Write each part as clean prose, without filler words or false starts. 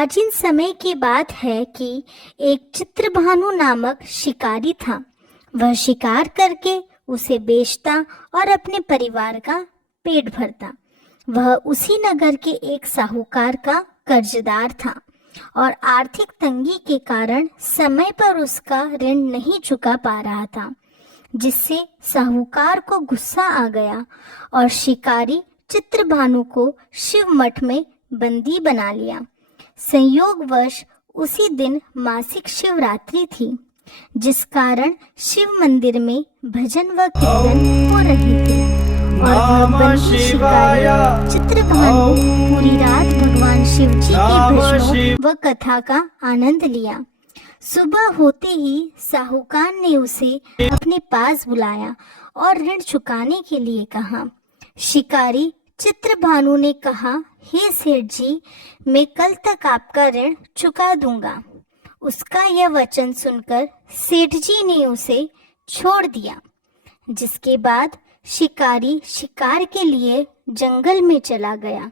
प्राचीन समय की बात है कि एक चित्रभानु नामक शिकारी था। वह शिकार करके उसे बेचता और अपने परिवार का पेट भरता। वह उसी नगर के एक साहूकार का कर्जदार था और आर्थिक तंगी के कारण समय पर उसका ऋण नहीं चुका पा रहा था, जिससे साहूकार को गुस्सा आ गया और शिकारी चित्रभानु को शिव मठ में बंदी बना लिया। संयोगवश उसी दिन मासिक शिवरात्रि थी, जिस कारण शिव मंदिर में भजन व कीर्तन हो रहे थे और वह बंदी शिकारी चित्रभानु पूरी रात भगवान शिव जी के भजनों व कथा का आनंद लिया। सुबह होते ही साहूकार ने उसे अपने पास बुलाया और ऋण चुकाने के लिए कहा। शिकारी चित्रभानु ने कहा, हे सेठ जी, मैं कल तक आपका ऋण चुका दूंगा। उसका यह वचन सुनकर सेठ जी ने उसे छोड़ दिया, जिसके बाद शिकारी शिकार के लिए जंगल में चला गया।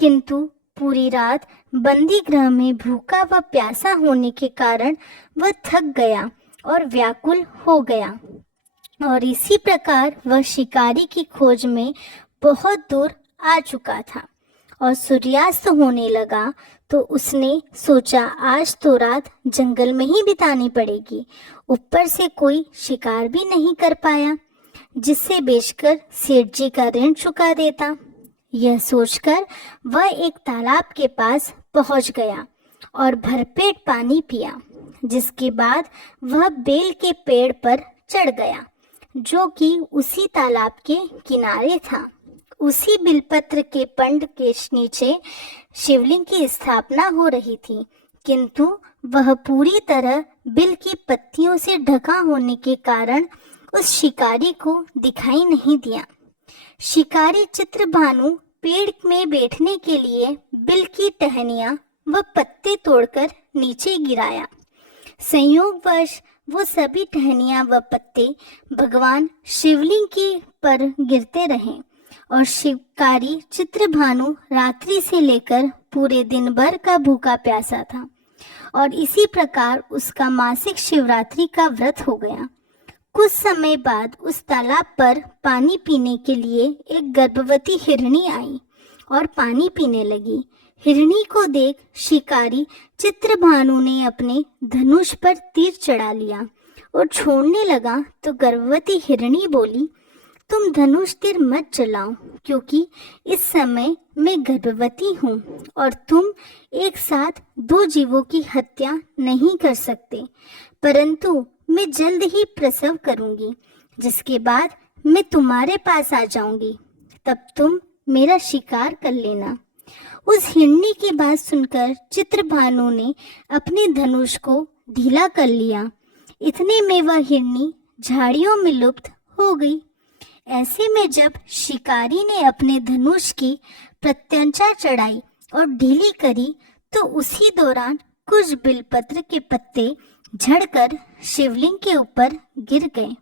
किंतु पूरी रात बंदी गृह में भूखा व प्यासा होने के कारण वह थक गया और व्याकुल हो गया और इसी प्रकार वह शिकारी की खोज में बहुत दूर आ चुका था और सूर्यास्त होने लगा तो उसने सोचा आज तो रात जंगल में ही बितानी पड़ेगी। ऊपर से कोई शिकार भी नहीं कर पाया जिससे बेचकर सेठ जी का ऋण चुका देता। यह सोचकर वह एक तालाब के पास पहुंच गया और भरपेट पानी पिया, जिसके बाद वह बेल के पेड़ पर चढ़ गया जो कि उसी तालाब के किनारे था। उसी बिलपत्र के पंड के नीचे शिवलिंग की स्थापना हो रही थी, किंतु वह पूरी तरह बिल की पत्तियों से ढका होने के कारण उस शिकारी को दिखाई नहीं दिया। शिकारी चित्रभानु पेड़ में बैठने के लिए बिल की टहनियां व पत्ते तोड़कर नीचे गिराया। संयोगवश वो सभी टहनियां व पत्ते भगवान शिवलिंग के पर गिरते रहे और शिकारी चित्रभानु रात्रि से लेकर पूरे दिन भर का भूखा प्यासा था और इसी प्रकार उसका मासिक शिवरात्रि का व्रत हो गया। कुछ समय बाद उस तालाब पर पानी पीने के लिए एक गर्भवती हिरनी आई और पानी पीने लगी। हिरनी को देख शिकारी चित्रभानु ने अपने धनुष पर तीर चढ़ा लिया और छोड़ने लगा तो गर्भवती हिरनी बोली, तुम धनुष तीर मत चलाओ, क्योंकि इस समय मैं गर्भवती हूँ और तुम एक साथ दो जीवों की हत्या नहीं कर सकते, परंतु मैं जल्द ही प्रसव करूंगी, जिसके बाद मैं तुम्हारे पास आ जाऊंगी, तब तुम मेरा शिकार कर लेना। उस हिरनी की बात सुनकर चित्रभानु ने अपने धनुष को ढीला कर लिया। इतने में वह हिरनी झाड़ियों में लुप्त हो गई। ऐसे में जब शिकारी ने अपने धनुष की प्रत्यंचा चढ़ाई और ढीली करी तो उसी दौरान कुछ बिलपत्र के पत्ते झड़कर शिवलिंग के ऊपर गिर गए।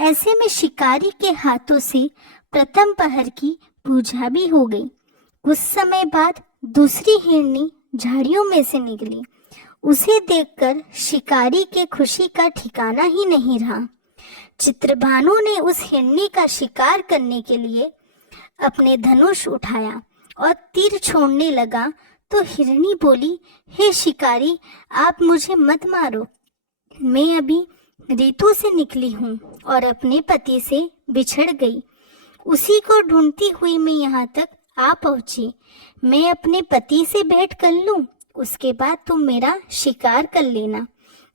ऐसे में शिकारी के हाथों से प्रथम पहर की पूजा भी हो गई। कुछ समय बाद दूसरी हिरनी झाड़ियों में से निकली। उसे देखकर शिकारी के खुशी का ठिकाना ही नहीं रहा। चित्रभानु ने उस हिरनी का शिकार करने के लिए अपने धनुष उठाया और तीर छोड़ने लगा तो हिरनी बोली, हे शिकारी, आप मुझे मत मारो, मैं अभी ऋतु से निकली हूँ और अपने पति से बिछड़ गई। उसी को ढूंढती हुई मैं यहाँ तक आ पहुँची। मैं अपने पति से भेंट कर लूँ, उसके बाद तुम मेरा शिकार कर लेना।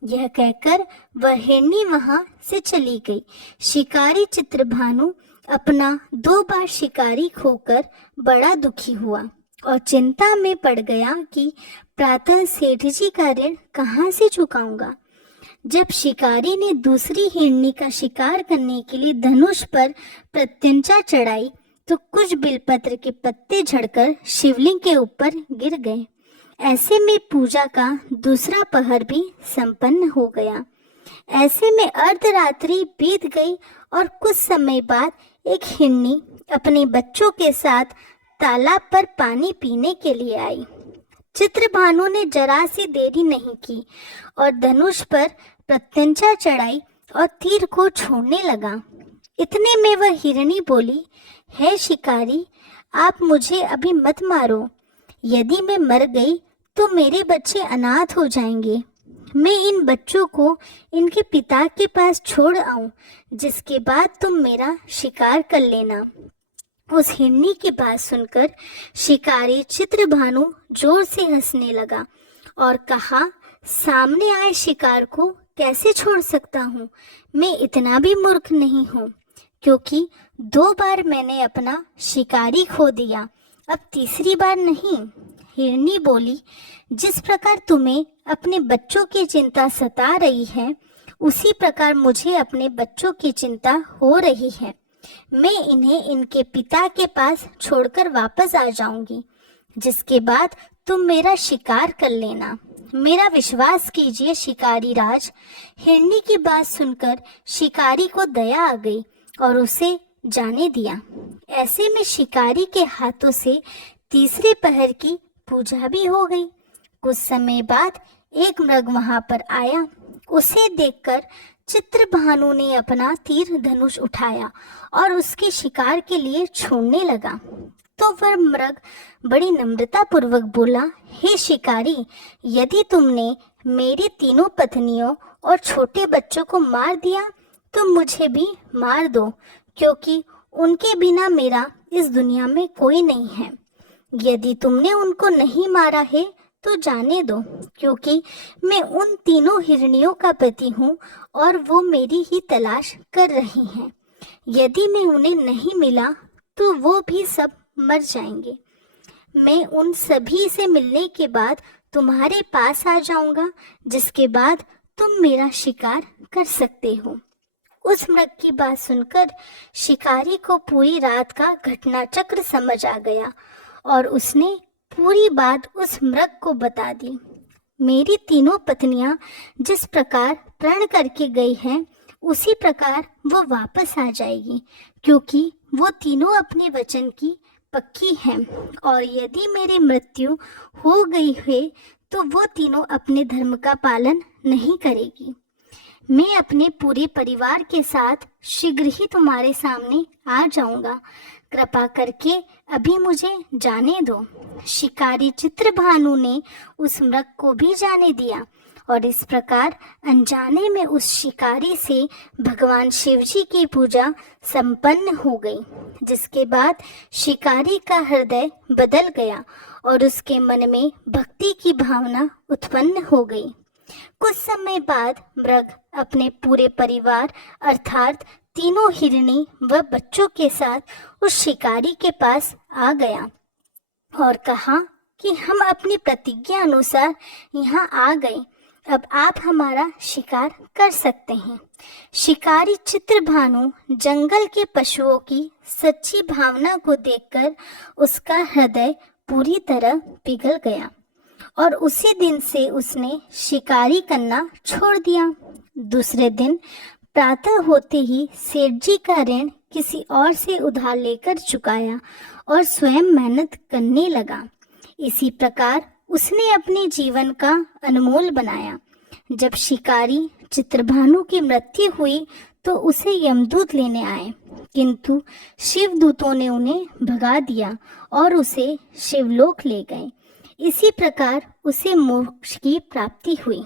यह कहकर वह हिरनी वहाँ से चली गई। शिकारी चित्रभानु अपना 2 बार शिकारी खोकर बड़ा दुखी हुआ और चिंता में पड़ गया कि प्रातः सेठ जी का ऋण कहाँ से चुकाऊंगा। जब शिकारी ने दूसरी हिरनी का शिकार करने के लिए धनुष पर प्रत्यंचा चढ़ाई तो कुछ बिलपत्र के पत्ते झड़कर शिवलिंग के ऊपर गिर गए। ऐसे में पूजा का दूसरा पहर भी संपन्न हो गया। ऐसे में अर्धरात्रि बीत गई और कुछ समय बाद एक हिरनी अपने बच्चों के साथ तालाब पर पानी पीने के लिए आई। चित्रभानु ने जरा सी देरी नहीं की और धनुष पर प्रत्यंचा चढ़ाई और तीर को छोड़ने लगा। इतने में वह हिरणी बोली, हे शिकारी, आप मुझे अभी मत मारो। यदि मैं मर गई तो मेरे बच्चे अनाथ हो जाएंगे। मैं इन बच्चों को इनके पिता के पास छोड़ आऊं, जिसके बाद तुम मेरा शिकार कर लेना। उस हिरनी की बात सुनकर शिकारी चित्रभानु जोर से हंसने लगा और कहा, सामने आए शिकार को कैसे छोड़ सकता हूँ? मैं इतना भी मूर्ख नहीं हूँ, क्योंकि 2 बार मैंने अपना शिकारी खो दिया, अब तीसरी बार नहीं। हिरनी बोली, जिस प्रकार तुम्हें अपने बच्चों की चिंता सता रही है, उसी प्रकार मुझे अपने बच्चों की चिंता हो रही है। मैं इन्हें इनके पिता के पास छोड़कर वापस आ जाऊंगी, जिसके बाद तुम मेरा शिकार कर लेना। मेरा विश्वास कीजिए शिकारी राज। हिरनी की बात सुनकर शिकारी को दया आ गई और उसे जाने दिया। ऐसे में शिकारी के हाथों से तीसरे पहर की पूजा भी हो गई। कुछ समय बाद एक मृग वहां पर आया। उसे देखकर चित्रभानु ने अपना तीर धनुष उठाया और उसके शिकार के लिए छोड़ने लगा। तो वह मृग बड़ी नम्रता पूर्वक बोला, हे शिकारी, यदि तुमने मेरी 3 पत्नियों और छोटे बच्चों को मार दिया तो मुझे भी मार दो, क्योंकि उनके बिना मेरा इस दुनिया में कोई नहीं है। यदि तुमने उनको नहीं मारा है तो जाने दो, क्योंकि मैं उन 3 हिरनियों का पति हूँ और वो मेरी ही तलाश कर रही हैं। यदि मैं उन्हें नहीं मिला तो वो भी सब मर जाएंगे। मैं उन सभी से मिलने के बाद तुम्हारे पास आ जाऊंगा, जिसके बाद तुम मेरा शिकार कर सकते हो। उस मृग की बात सुनकर शिकारी को पूरी रात का घटना चक्र समझ आ गया और उसने पूरी बात उस मृग को बता दी। मेरी 3 पत्नियां जिस प्रकार प्रण करके गई हैं, उसी प्रकार वो वापस आ जाएगी, क्योंकि वो तीनों अपने वचन की पक्की हैं, और यदि मेरी मृत्यु हो गई है तो वो तीनों अपने धर्म का पालन नहीं करेगी। मैं अपने पूरे परिवार के साथ शीघ्र ही तुम्हारे सामने आ जाऊंगा। कृपा करके अभी मुझे जाने दो। शिकारी चित्रभानु ने उस मृग को भी जाने दिया और इस प्रकार अनजाने में उस शिकारी से भगवान शिव जी की पूजा संपन्न हो गई, जिसके बाद शिकारी का हृदय बदल गया और उसके मन में भक्ति की भावना उत्पन्न हो गई। कुछ समय बाद मृग अपने पूरे परिवार अर्थात 3 हिरनी व बच्चों के साथ उस शिकारी के पास आ गया और कहा कि हम अपनी प्रतिज्ञा अनुसार यहाँ आ गए, अब आप हमारा शिकार कर सकते हैं। शिकारी चित्रभानु जंगल के पशुओं की सच्ची भावना को देखकर उसका हृदय पूरी तरह पिघल गया और उसी दिन से उसने शिकारी करना छोड़ दिया। दूसरे दिन प्रातः होते ही सेठ जी का ऋण किसी और से उधार लेकर चुकाया और स्वयं मेहनत करने लगा। इसी प्रकार उसने अपने जीवन का अनमोल बनाया। जब शिकारी चित्रभानु की मृत्यु हुई तो उसे यमदूत लेने आए, किंतु शिवदूतों ने उन्हें भगा दिया और उसे शिवलोक ले गए। इसी प्रकार उसे मोक्ष की प्राप्ति हुई।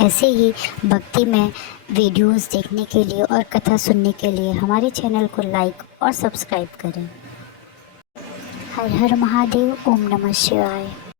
ऐसे ही भक्ति में वीडियोस देखने के लिए और कथा सुनने के लिए हमारे चैनल को लाइक और सब्सक्राइब करें। हर हर महादेव। ओम नमः शिवाय।